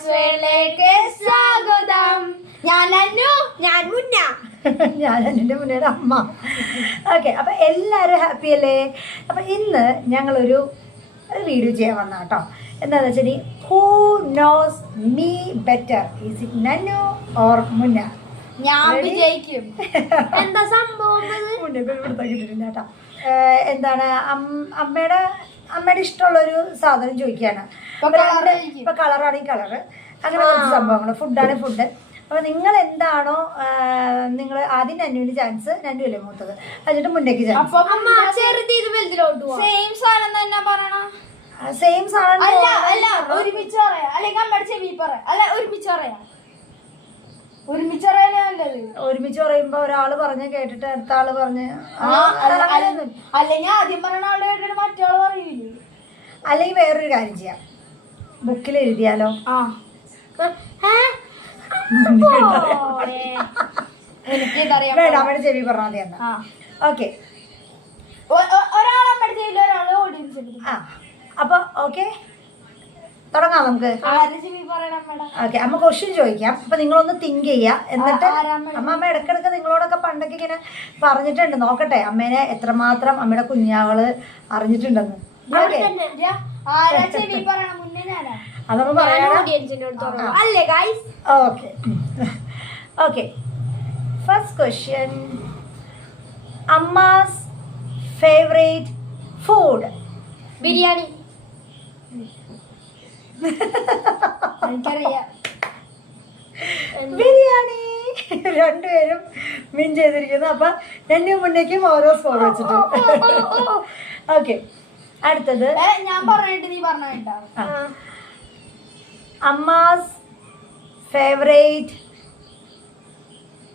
പാസ്വേഡിലേക്ക് സ്വാഗതം. ഞാൻ അന്നു, ഞാൻ മുന്ന. ഞാൻ എൻ്റെ മുന്നേടെ അമ്മ. ഓക്കെ, അപ്പം എല്ലാവരും ഹാപ്പി അല്ലേ? അപ്പം ഇന്ന് ഞങ്ങളൊരു വീഡിയോ ചെയ്യാൻ വന്ന കേട്ടോ. എന്താണെന്ന് വെച്ചാൽ who knows me better, is it Nannu or Munna? ഞാൻ വിജയിക്കും. എന്താ സംഭവം? കിട്ടിട്ടില്ല കേട്ടോ. എന്താണ് അമ്മയുടെ ഇഷ്ടമുള്ളൊരു സാധനം ചോദിക്കുകയാണ്. ഇപ്പൊ കളറാണെങ്കിൽ കളറ്, അങ്ങനെ കുറച്ച് സംഭവങ്ങൾ. ഫുഡാണെങ്കിൽ ഫുഡ്. അപ്പൊ നിങ്ങൾ എന്താണോ നിങ്ങൾ ആദ്യം നന്നുവിന് ചാൻസ്, നന്നു അല്ലേ മൂത്തത്, എന്നിട്ട് മുന്നേക്ക് ചാൻസ്. സെയിം സാധനം തന്നെ പറയണം. സെയിം സാധനം ഒരുമിച്ച് പറയാം, അല്ലെങ്കിൽ അമ്മയുടെ ചെവി പറയാം. അല്ല, ഒരുമിച്ച് പറയാം. ഒരുമിച്ച് പറയാനേ നല്ലത്. ഒരുമിച്ച് പറയുമ്പോ ഒരാള് പറഞ്ഞ് കേട്ടിട്ട് അടുത്ത ആള് പറഞ്ഞ്, അല്ലെങ്കിൽ ആദ്യം പറയണ ആളുടെ കേട്ടിട്ട് മറ്റേ പറയില്ലേ? അല്ലെങ്കിൽ വേറൊരു കാര്യം ചെയ്യാം, ബുക്കിൽ എഴുതിയാലോ? വേണ്ട, അമ്മയുടെ ചെവി പറഞ്ഞാൽ മതി എന്നാ. ഓക്കെ, ഒരാളമ്മയുടെ ചെവിയിൽ, ഒരാള് ഓഡിയൻസ്. അപ്പൊ ഓക്കെ, തുടങ്ങാം നമുക്ക്. ഓക്കെ, അമ്മ ക്വസ്റ്റ്യൻ ചോദിക്കാം. അപ്പൊ നിങ്ങളൊന്ന് തിങ്ക് ചെയ്യാ, എന്നിട്ട് അമ്മ ഇടക്കിടക്ക് നിങ്ങളോടൊക്കെ പണ്ടൊക്കെ ഇങ്ങനെ പറഞ്ഞിട്ടുണ്ട്. നോക്കട്ടെ അമ്മേനെ എത്രമാത്രം അമ്മയുടെ കുഞ്ഞാവള് അറിഞ്ഞിട്ടുണ്ടെന്ന്. അതൊന്ന് പറയാം. Okay okay, first question. അമ്മാസ് ഫേവറേറ്റ് ഫുഡ്? ബിരിയാണി. എനിക്കറിയാം, ബിരിയാണി. രണ്ടുപേരും വിൻ ചെയ്തിരിക്കുന്നു. അപ്പൊ രണ്ടു മുന്നേക്കും ഓരോ സ്കോർ വെച്ചിട്ട്. ഓക്കെ, അടുത്തത് ഞാൻ പറഞ്ഞിട്ട് നീ പറഞ്ഞ. Amma's favourite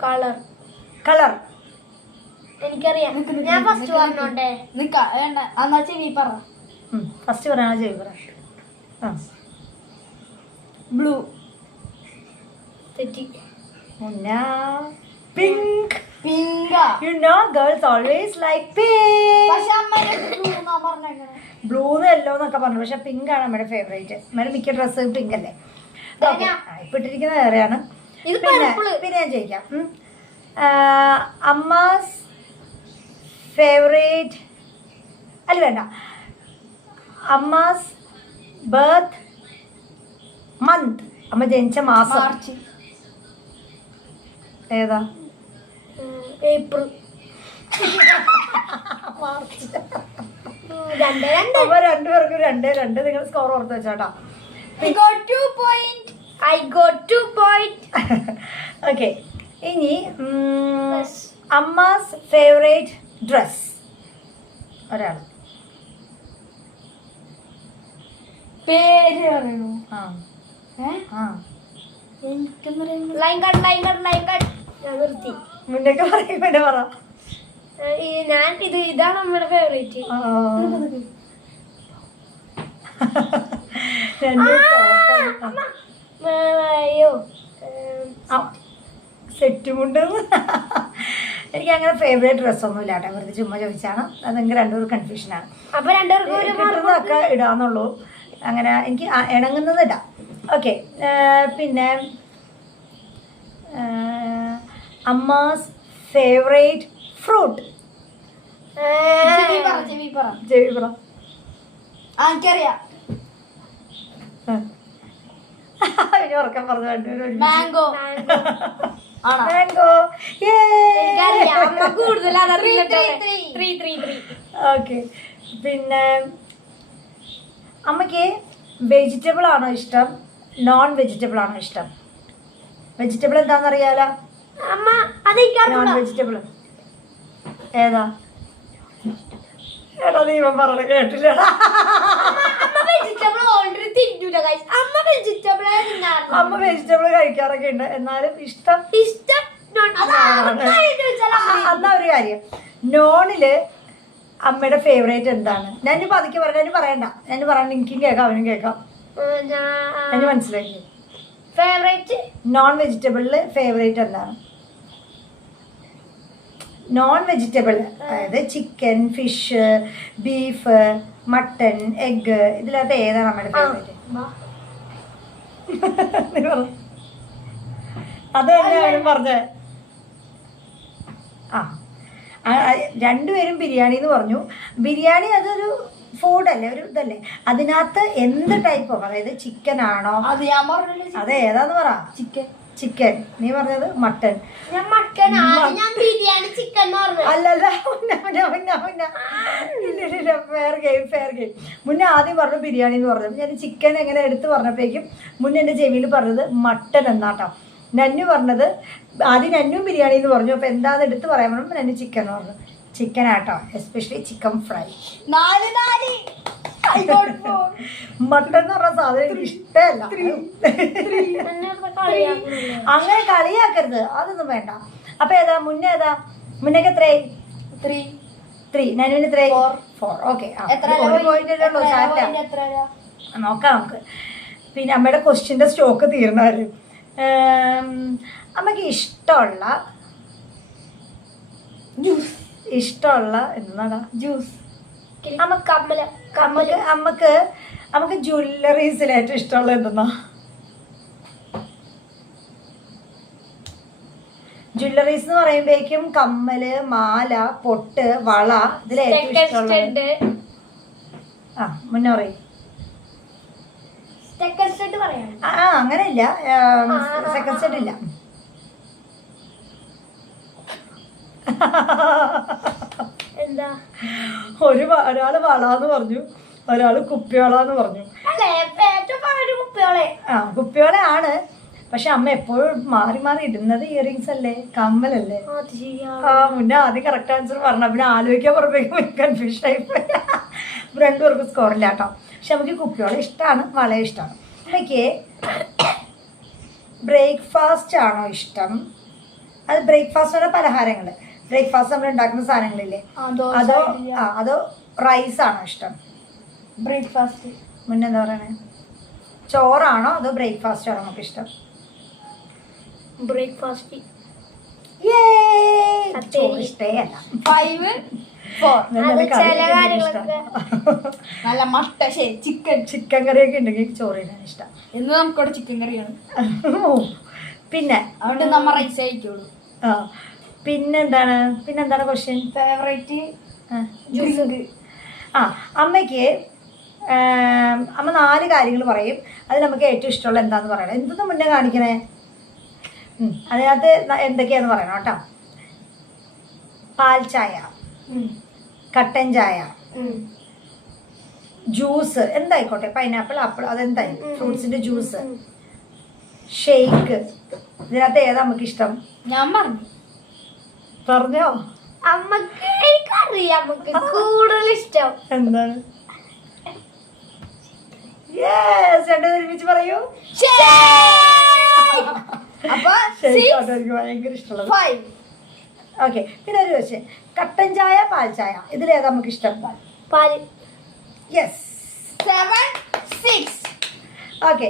colour? കളർ എനിക്കറിയാം. ഞാൻ ഫസ്റ്റ് പറഞ്ഞോട്ടെ? വേണ്ട, എന്നാ ചെവി പറ. ഫസ്റ്റ് പറയാണോ ചെവി പറ? ബ്ലൂ. തെറ്റി. Pink. Pink. You know girls always like pink. ബ്ലൂന്ന് യെല്ലോ എന്നൊക്കെ പറഞ്ഞു, പക്ഷെ പിങ്ക് ആണ് നമ്മുടെ ഫേവറേറ്റ്. നമ്മുടെ മിക്ക ഡ്രസ്സ് പിങ്ക് അല്ലേ? ഇപ്പൊ ഇട്ടിരിക്കുന്നത് വേറെയാണ്. പിന്നെ ഞാൻ ചോദിക്കാം, അമ്മാസ് ഫേവറേറ്റ്, അല്ല വേണ്ട, അമ്മാസ് ബർത്ത് മന്ത്, അമ്മ ജനിച്ച മാസം ഏതാ? ഏപ്രിൽ. അപ്പൊ രണ്ടുപേർക്കും 2-2. നിങ്ങൾ സ്കോർ ഓർത്ത് വെച്ചോട്ടോ. ഓക്കെ, ഇനി അമ്മാസ് ഫേവറേറ്റ് ഡ്രസ്? ഒരാൾ പേര് പറയണോ? നിർത്തി. മുന്നേക്ക് പറയും, പിന്നെ പറ. ഞാൻ ഇതാണ് നമ്മുടെ ഫേവറേറ്റ്. സെറ്റുമുണ്ട്. എനിക്ക് അങ്ങനെ ഫേവറേറ്റ് ഡ്രസ്സൊന്നും ഇല്ല കേട്ടോ, വെറുതെ ചുമ്മാ ചോദിച്ചാണ്. അത് നിങ്ങൾക്ക് രണ്ടുപേരും കൺഫ്യൂഷനാണ്. അപ്പൊ കിട്ടുന്നതൊക്കെ ഇടാന്നുള്ളൂ, അങ്ങനെ എനിക്ക് ഇണങ്ങുന്നത് ഇടാം. ഓക്കെ, പിന്നെ അമ്മാസ് ഫേവറേറ്റ് ഫ്രൂട്ട്? ചെവി പറ. എനിക്കറിയാം. ഇനി ഉറക്കം പറഞ്ഞു രണ്ടുപേരും. മാംഗോ. മാംഗോ. ഓക്കെ, പിന്നെ അമ്മയ്ക്ക് വെജിറ്റബിൾ ആണോ ഇഷ്ടം, നോൺ വെജിറ്റബിൾ ആണോ ഇഷ്ടം? വെജിറ്റബിൾ എന്താണെന്നറിയാലോ? നോൺ വെജിറ്റബിൾ ഏതാ? എടാ നീ പറഞ്ഞ കേട്ടില്ല. അമ്മ വെജിറ്റബിൾ കഴിക്കാറൊക്കെ ഉണ്ട്, എന്നാലും ഇഷ്ടം എന്നാ ഒരു കാര്യം. നോണില് അമ്മയുടെ ഫേവറേറ്റ് എന്താണ്? ഞാൻ പതുക്കെ പറഞ്ഞു, പറയണ്ട. ഞാൻ പറയണ്ട, എനിക്കും കേൾക്കാം അവനും കേൾക്കാം. എനിക്ക് മനസ്സിലാക്കി. ഫേവറേറ്റ് നോൺ വെജിറ്റബിളില് ഫേവറേറ്റ് എന്താണ്? നോൺ വെജിറ്റബിൾ, അതായത് chicken, fish, beef, mutton, egg, ഇതിനകത്ത് ഏതാണ് നമ്മുടെ ഫേവറേറ്റ്? അത് തന്നെയാണ് പറഞ്ഞത്. രണ്ടുപേരും ബിരിയാണി എന്ന് പറഞ്ഞു. ബിരിയാണി അതൊരു ഫുഡല്ലേ, ഒരു ഇതല്ലേ. അതിനകത്ത് എന്ത് ടൈപ്പ് ഓഫ്, അതായത് ചിക്കൻ ആണോ, അത് ഞാൻ പറഞ്ഞില്ല. അത് ഏതാന്ന് പറ. ചിക്കൻ നീ പറഞ്ഞത് മട്ടൻ. അല്ലല്ല, ഫെയർ ഗെയിം. മുന്നേ ആദ്യം പറഞ്ഞു ബിരിയാണി എന്ന് പറഞ്ഞു. ഞാൻ ചിക്കൻ എങ്ങനെ എടുത്ത് പറഞ്ഞപ്പോഴേക്കും മുന്നേ എൻ്റെ ചെവിയിൽ പറഞ്ഞത് മട്ടൻ എന്നാട്ടോ. നന്നു പറഞ്ഞത് ആദ്യം നന്നു ബിരിയാണി എന്ന് പറഞ്ഞു. അപ്പൊ എന്താന്ന് എടുത്ത് പറയാൻ പറഞ്ഞു. നന്നു ചിക്കൻ എന്ന് പറഞ്ഞു. ചിക്കൻ ആട്ടോ, എസ്പെഷ്യലി ചിക്കൻ ഫ്രൈ. മട്ടൻ എന്ന് പറഞ്ഞ സാധനം എനിക്ക് ഇഷ്ടമല്ല. അങ്ങനെ കളിയാക്കരുത്, അതൊന്നും വേണ്ട. അപ്പൊ ഏതാ മുന്നേക്ക് എത്രയായി? 3. നനുവിന് 4. ഓക്കെ, നോക്കാം നമുക്ക്. പിന്നെ അമ്മയുടെ ക്വസ്റ്റ്യന്റെ സ്റ്റോക്ക് തീർന്നാലും അമ്മക്ക് ഇഷ്ടമുള്ള എന്താടാ ജ്യൂസ്. നമുക്ക് ജ്വല്ലറീസിൽ ഏറ്റവും ഇഷ്ടമുള്ള എന്തെന്നാ? ജ്വല്ലറീസ് എന്ന് പറയുമ്പോഴേക്കും കമ്മല്, മാല, പൊട്ട്, വള, ഇതിൽ ഏറ്റവും ഇഷ്ടമുള്ളത് മുന്നേ പറയും. അങ്ങനെയില്ല, സെക്കൻഡ് സെറ്റ് ഇല്ല. ഒരാള് വളാന്ന് പറഞ്ഞു, ഒരാള് കുപ്പിയോളാന്ന് പറഞ്ഞു. കുപ്പിയോള ആണ്. പക്ഷെ അമ്മ എപ്പോഴും മാറി മാറി ഇടുന്നത് ഇയറിങ്സ് അല്ലേ, കമ്മലല്ലേ. മുന്നേ ആദ്യം കറക്റ്റ് ആൻസർ പറഞ്ഞു. പിന്നെ ആലോചിക്കാൻ പറയുമ്പോഴേക്കും കൺഫ്യൂഷൻ ആയിപ്പോയി. രണ്ടുപേർക്കും സ്കോറില്ല കേട്ടോ. പക്ഷെ നമുക്ക് കുപ്പിയോള ഇഷ്ടമാണ്, വളരെ ഇഷ്ടമാണ്. അമ്മയ്ക്ക് ബ്രേക്ക്ഫാസ്റ്റ് ആണോ ഇഷ്ടം? അത് ബ്രേക്ക്ഫാസ്റ്റ് പലഹാരങ്ങൾ, ബ്രേക്ക്ഫാസ്റ്റ് നമ്മൾ ഉണ്ടാക്കുന്ന സാധനങ്ങളില്ലേ, അതോ റൈസ് ആണോ ഇഷ്ടം? ബ്രേക്ക്ഫാസ്റ്റ്. മുന്നെന്താ പറയണേ? ചോറാണോ അതോ ബ്രേക്ക്ഫാസ്റ്റ് ആണോ നമുക്ക് ഇഷ്ടം? ബ്രേക്ക്ഫാസ്റ്റ്. ഇഷ്ടേ അല്ല. 5, 4. നല്ല മട്ട ചിക്കൻ കറിയൊക്കെ ഉണ്ടെങ്കിൽ ചോറ് തിന്നാൻ ഇഷ്ടം. ഇന്ന് നമുക്കിവിടെ ചിക്കൻ കറിയാണ്. പിന്നെ അതുകൊണ്ട് നമ്മ റൈസ് കഴിക്കുള്ളൂ. പിന്നെന്താണ് ക്വസ്റ്റ്യൻ? ഫേവറേറ്റ് അമ്മയ്ക്ക് അമ്മ 4 കാര്യങ്ങൾ പറയും. അത് നമുക്ക് ഏറ്റവും ഇഷ്ടമുള്ള എന്താന്ന് പറയണം. എന്തൊന്നും മുന്നേ കാണിക്കണേ? അതിനകത്ത് എന്തൊക്കെയാന്ന് പറയണം കേട്ടോ. പാൽ ചായ, കട്ടൻ ചായ, ജ്യൂസ് എന്തായിക്കോട്ടെ, പൈനാപ്പിൾ, ആപ്പിൾ, അതെന്തായി, ഫ്രൂട്ട്സിന്റെ ജ്യൂസ്, ഷെയ്ക്ക്. ഇതിനകത്ത് ഏതാ നമുക്ക് ഇഷ്ടം? ഞാൻ പറഞ്ഞോ? അമ്മക്ക് എനിക്കറിയാം നമുക്ക് കൂടുതൽ ഇഷ്ടം എന്താണ്? രണ്ടുപേരും ഒരുമിച്ച് പറയൂ. എനിക്ക് ഭയങ്കര ഇഷ്ടമുള്ളത്. ഓക്കെ, പിന്നെ ഒരു ക്വസ്റ്റ്യൻ. കട്ടൻ ചായ, പാൽ ചായ, ഇതിലേതാ നമുക്ക് ഇഷ്ടം? പാല്. യെസ്. 7, 6. ഓക്കെ,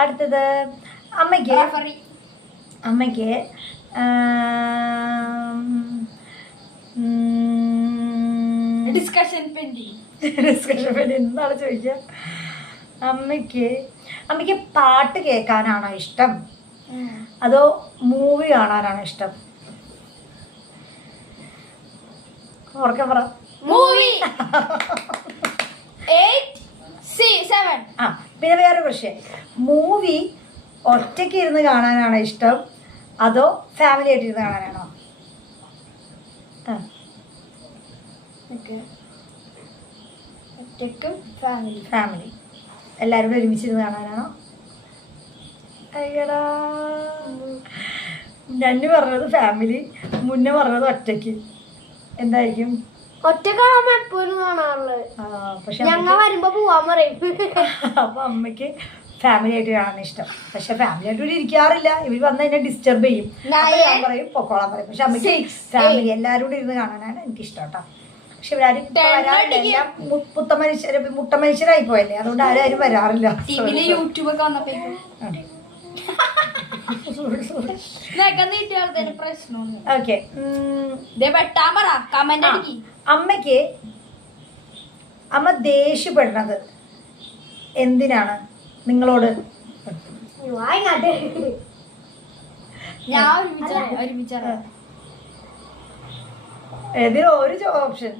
അടുത്തത് അമ്മയ്ക്ക് ഡിസ്കഷൻ പെൻഡിങ് എന്താണ് ചോദിക്കുക? അമ്മയ്ക്ക് പാട്ട് കേൾക്കാനാണോ ഇഷ്ടം അതോ മൂവി കാണാനാണോ ഇഷ്ടം? ഓർക്കെ പറ. മൂവി. 8, 7. പിന്നെ വേറെ ക്വസ്റ്റ്യൻ. മൂവി ഒറ്റയ്ക്ക് ഇരുന്ന് കാണാനാണോ ഇഷ്ടം അതോ ഫാമിലി ആയിട്ട് ഇരുന്ന് കാണാനാണോ? ഫാമിലി എല്ലാവരും കൂടെ ഒരുമിച്ചിരുന്ന് കാണാനാണോ? അയ്യടാ, നന്നു പറഞ്ഞത് ഫാമിലി, മുന്നേ പറഞ്ഞത് ഒറ്റയ്ക്ക്. എന്തായിരിക്കും? ഒറ്റക്കാണോ എപ്പോഴും കാണാറുള്ളത്? പക്ഷെ ഞങ്ങൾ വരുമ്പോ പോവാൻ പറയും. അപ്പൊ അമ്മയ്ക്ക് ഫാമിലി ആയിട്ട് കാണാൻ ഇഷ്ടം. പക്ഷെ ഫാമിലി ആയിട്ട് ഇവിടെ ഇരിക്കാറില്ല. ഇവർ വന്ന് എന്നെ ഡിസ്റ്റർബ് ചെയ്യും. ഞാൻ പറയും പൊക്കോളാൻ പറയും. പക്ഷെ അമ്മയ്ക്ക് ഫാമിലി എല്ലാവരും കൂടെ ഇരുന്ന് കാണാനാണ് എനിക്കിഷ്ടം കേട്ടോ. പക്ഷെ ഇവരാരും എല്ലാം മുട്ട മനുഷ്യരായി പോയല്ലേ, അതുകൊണ്ട് ആരും വരാറില്ല. യൂട്യൂബ് ഒക്കെ വന്നപ്പോഴേക്കും ഓക്കെ. അമ്മ ദേഷ്യപ്പെടുന്നത് എന്തിനാണ് നിങ്ങളോട്? ഞാൻ ഒരുമിച്ച് പറയാം. ഏതെങ്കിലും ഒരു ഓപ്ഷൻ.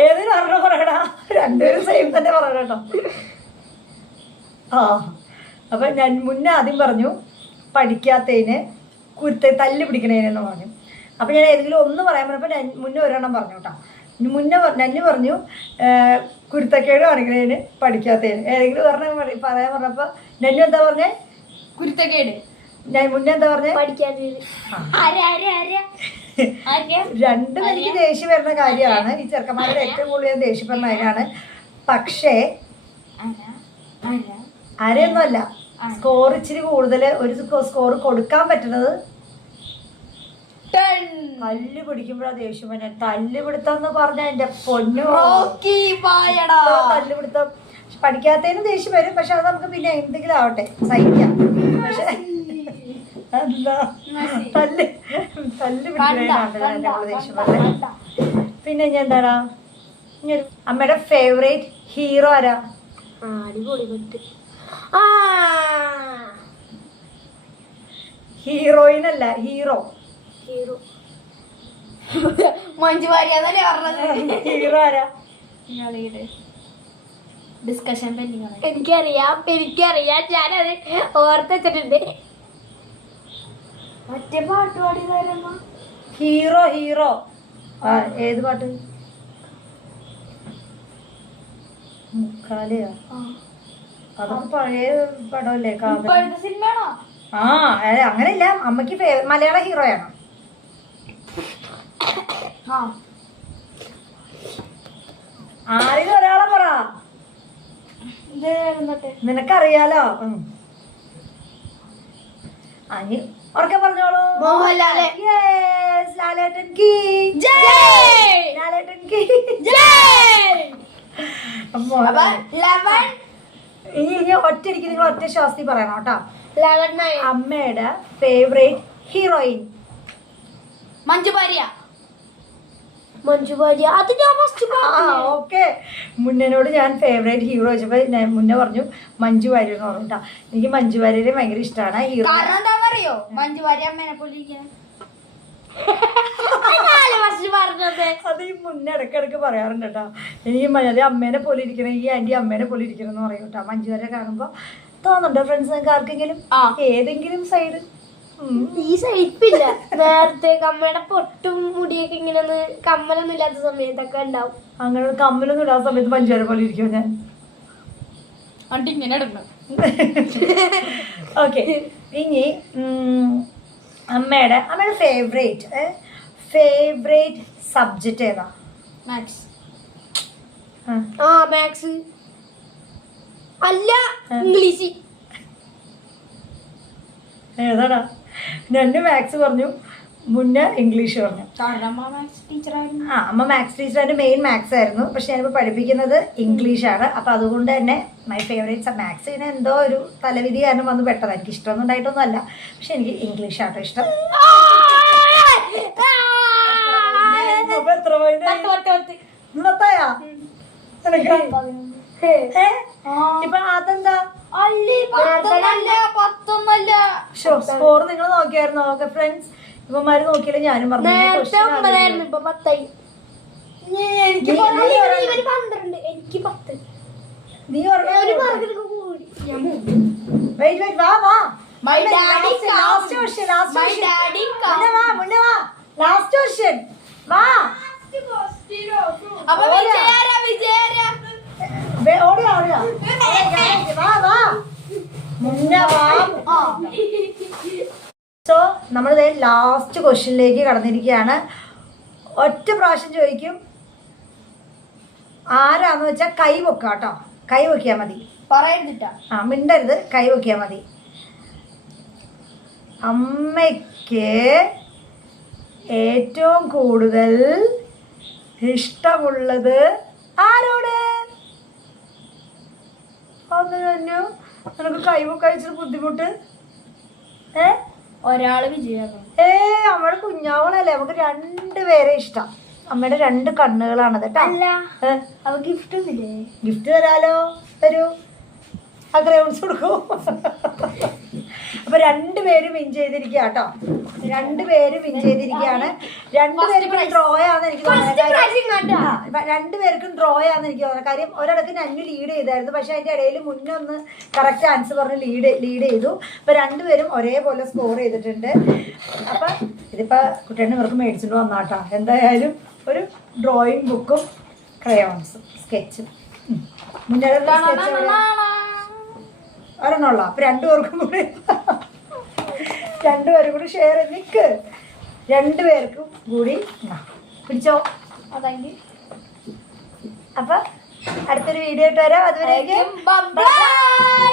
ഏതിനും അറിഞ്ഞ പറയടാ, രണ്ടുപേരും സെയിം തന്നെ പറയണം കേട്ടോ. ആ അപ്പൊ ഞാൻ മുന്നേ ആദ്യം പറഞ്ഞു പഠിക്കാത്തതിന് തല്ല് പിടിക്കണേനെന്ന് പറഞ്ഞു. അപ്പൊ ഞാൻ ഏതെങ്കിലും ഒന്ന് പറയാൻ പറഞ്ഞപ്പോൾ മുന്നേ ഒരെണ്ണം പറഞ്ഞു കേട്ടോ. നന്നു പറഞ്ഞു കുരുത്തക്കേട് കാണിക്കണേന് പഠിക്കാത്തതിന്. ഏതെങ്കിലും ഒരെണ്ണം പറയാൻ പറഞ്ഞപ്പോ നന്നു എന്താ പറഞ്ഞേ? കുരുത്തക്കേട്. ഞാൻ മുന്നേ എന്താ പറഞ്ഞേ? രണ്ടും എനിക്ക് ദേഷ്യം വരുന്ന കാര്യമാണ്. ഈ ചെറുക്കന്മാരുടെ ഏറ്റവും കൂടുതൽ ഞാൻ ദേഷ്യപ്പെടുന്ന അതിനാണ്. പക്ഷേ ആരെയൊന്നുമല്ല, സ്കോർ ഇച്ചിരി കൂടുതൽ ഒരു സ്കോർ കൊടുക്കാൻ പറ്റുന്നത് തല്ല് പിടിക്കുമ്പോഴാ ദേഷ്യം തന്നെ. തല്ല് പിടുത്തം എന്ന് പറഞ്ഞാൽ എന്റെ പൊന്നു തല്ല് പിടുത്തം. പഠിക്കാത്തതിനും ദേഷ്യം വരും, പക്ഷെ അത് നമുക്ക് പിന്നെ എന്തെങ്കിലും ആവട്ടെ സഹിക്കാം. പക്ഷെ എന്താ തല്ല് പിടിക്കുന്നതിനാണ് ദേഷ്യം പറഞ്ഞത്. പിന്നെ ഞാൻ എന്താടാ അമ്മയുടെ ഫേവറേറ്റ് ഹീറോ ആരാ? ഹീറോയിൻ അല്ല, ഹീറോ. മഞ്ജു വാര്യരല്ലേ പറഞ്ഞത്? ഹീറോ ആരാ? Discussion pending. എനിക്കറിയാം ഞാനത് ഓർത്ത് വെച്ചിട്ടുണ്ട്. മറ്റേ പാട്ട് പാടിയതാരമ്മ? ഹീറോ. ഏത് പാട്ട്? മുക്കാലയാ? അതൊക്കെ പഴയ പടമല്ലേ? സിനിമയാണോ? ആ അങ്ങനെയില്ല. അമ്മക്ക് മലയാള ഹീറോയാണ്. ആരെങ്കിലും ഒരാളെ പറ. നിനക്കറിയാലോ. അനി ഉറക്കെ പറഞ്ഞോളൂ. മോഹൻലാൽ. ലാലേട്ടൻ കീ ജയ്. ലാലേട്ടൻ കീ ജയ്. ഇനി ഒറ്റയ്ക്ക് നിങ്ങൾ ഒറ്റ ശ്വാസത്തിൽ പറയണം കേട്ടോ. അമ്മയുടെ ഫേവറേറ്റ് ഹീറോയിൻ? മഞ്ജു വാര്യർ. അത് ഞാൻ ഓക്കെ. മുന്നോട് ഞാൻ ഫേവറേറ്റ് ഹീറോ ചോദിച്ചപ്പോ ഞാൻ മുന്നേ പറഞ്ഞു മഞ്ജു വാര്യർ എന്ന് പറഞ്ഞു കേട്ടോ. എനിക്ക് മഞ്ജു വാര്യരെ ഭയങ്കര ഇഷ്ടമാണ്. ഹീറോ കാരണം എന്താണെന്നറിയോ? മഞ്ജു വാര്യർ അമ്മേനെ പോലെ അത് ഈ മുന്നേ ഇടയ്ക്കിടയ്ക്ക് പറയാറുണ്ട് കേട്ടോ. എനിക്ക് മലയാളി അമ്മേനെ പോലെ ഇരിക്കണം, ഈ ആന്റി അമ്മേനെ പോലെ ഇരിക്കണം എന്ന് പറയും കേട്ടോ. മഞ്ജു വാര്യരെ കാണുമ്പോ തോന്നുന്നുണ്ടോ ഫ്രണ്ട്സ് നിങ്ങൾക്ക് ആർക്കെങ്കിലും ഏതെങ്കിലും സൈഡ്? ഈ സൈപ്പില്ല. നേരത്തെ അമ്മയുടെ പൊട്ടും മുടിയൊക്കെ ഇങ്ങനെ കമ്മലൊന്നും ഇല്ലാത്ത സമയത്തൊക്കെ ഉണ്ടാവും. അങ്ങനെ കമ്മലൊന്നും ഇടാത്ത സമയത്ത് മഞ്ജു വാര്യരെ പോലെ ഇരിക്കുമോ ഞാൻ? ഇങ്ങനെ ഇടണം. ഓക്കെ. ഇനി അമ്മയുടെ ഫേവറേറ്റ് സബ്ജക്റ്റ് ഏതാ? മാത്സ്. മാത്സ് അല്ല, ഇംഗ്ലീഷ്. ഏതാടാ? നന്നു മാത്സ് പറഞ്ഞു, മുന്നേ ഇംഗ്ലീഷ് പറഞ്ഞു. അമ്മ മാത്സ് ടീച്ചറായിരുന്നു. അമ്മ മാത്സ് ടീച്ചറായിട്ട് മെയിൻ മാത്സ് ആയിരുന്നു. പക്ഷെ ഞാനിപ്പോൾ പഠിപ്പിക്കുന്നത് ഇംഗ്ലീഷാണ്. അപ്പം അതുകൊണ്ട് തന്നെ മൈ ഫേവറേറ്റ് മാത്സിന് എന്തോ ഒരു തലവിധി കാരണം വന്ന് പെട്ടതാണ്. എനിക്ക് ഇഷ്ടമൊന്നും ഉണ്ടായിട്ടൊന്നും അല്ല, പക്ഷെ എനിക്ക് ഇംഗ്ലീഷാട്ടോ ഇഷ്ടം. എത്ര ഇപ്പൊ അതെന്താ സ്കോർ നിങ്ങൾ നോക്കിയായിരുന്നു? ഓക്കെ ഫ്രണ്ട്സ്, ഇവന്മാര് നോക്കിയാലും ഞാനും പറഞ്ഞു. ഇപ്പൊ 10. എനിക്ക് 12. എനിക്ക് 10. നീ സോ നമ്മളിത് ലാസ്റ്റ് ക്വസ്റ്റ്യനിലേക്ക് കടന്നിരിക്കുകയാണ്. ഒറ്റ പ്രാവശ്യം ചോദിക്കും. ആരാന്ന് വെച്ചാൽ കൈ വെക്കാം കേട്ടോ. കൈ വെക്കിയാൽ മതി, പറയരുതിട്ടാ. മിണ്ടരുത്, കൈ വെക്കിയാൽ മതി. അമ്മയ്ക്ക് ഏറ്റവും കൂടുതൽ ഇഷ്ടമുള്ളത് ആരോട്? ഒന്ന് തന്നെ നിനക്ക് കൈ വെക്കാൻ ഇച്ചിരി ബുദ്ധിമുട്ട്. ഒരാള് വിജയാണ്. അമ്മയുടെ കുഞ്ഞാവളല്ലേ, നമുക്ക് രണ്ടുപേരെ ഇഷ്ടം. അമ്മയുടെ 2 കണ്ണുകളാണത് കേട്ടോ. അല്ല അവ ഗിഫ്റ്റ് ഒന്നില്ലേ? ഗിഫ്റ്റ് തരാലോ, തരൂ. ആ ക്രയോൺസ് കൊടുക്കൂ. അപ്പൊ 2 പേരും വിൻ ചെയ്തിരിക്കുക കേട്ടോ. 2 പേരും വിൻ ചെയ്തിരിക്കുകയാണ്. 2 പേർക്കും ഡ്രോ ആന്ന് എനിക്ക് തോന്നുന്നത്. 2 പേർക്കും ഡ്രോ ആന്ന് എനിക്ക് തോന്നുന്നത്. കാര്യം ഒരിടക്ക് നന്നു ലീഡ് ചെയ്തായിരുന്നു, പക്ഷെ അതിന്റെ ഇടയിൽ മുന്നേ ഒന്ന് കറക്റ്റ് ആൻസർ പറഞ്ഞ് ലീഡ് ചെയ്തു. അപ്പൊ 2 പേരും ഒരേപോലെ സ്കോർ ചെയ്തിട്ടുണ്ട്. അപ്പൊ ഇതിപ്പോ കുട്ടിയുടെ ഇവർക്ക് മേടിച്ചിട്ട് വന്നാട്ടോ. എന്തായാലും ഒരു ഡ്രോയിങ് ബുക്കും ക്രയോൺസും സ്കെച്ചും മുന്നേ ഒരെണ്ണുള്ള. അപ്പൊ 2 പേർക്കും കൂടി 2 പേരും കൂടി ഷെയർ നിക്ക്. 2 പേർക്കും കൂടി പിടിച്ചോ. അപ്പൊ അടുത്തൊരു വീഡിയോ ഇട്ട് വരാം. അതുവരേക്കും ബൈ.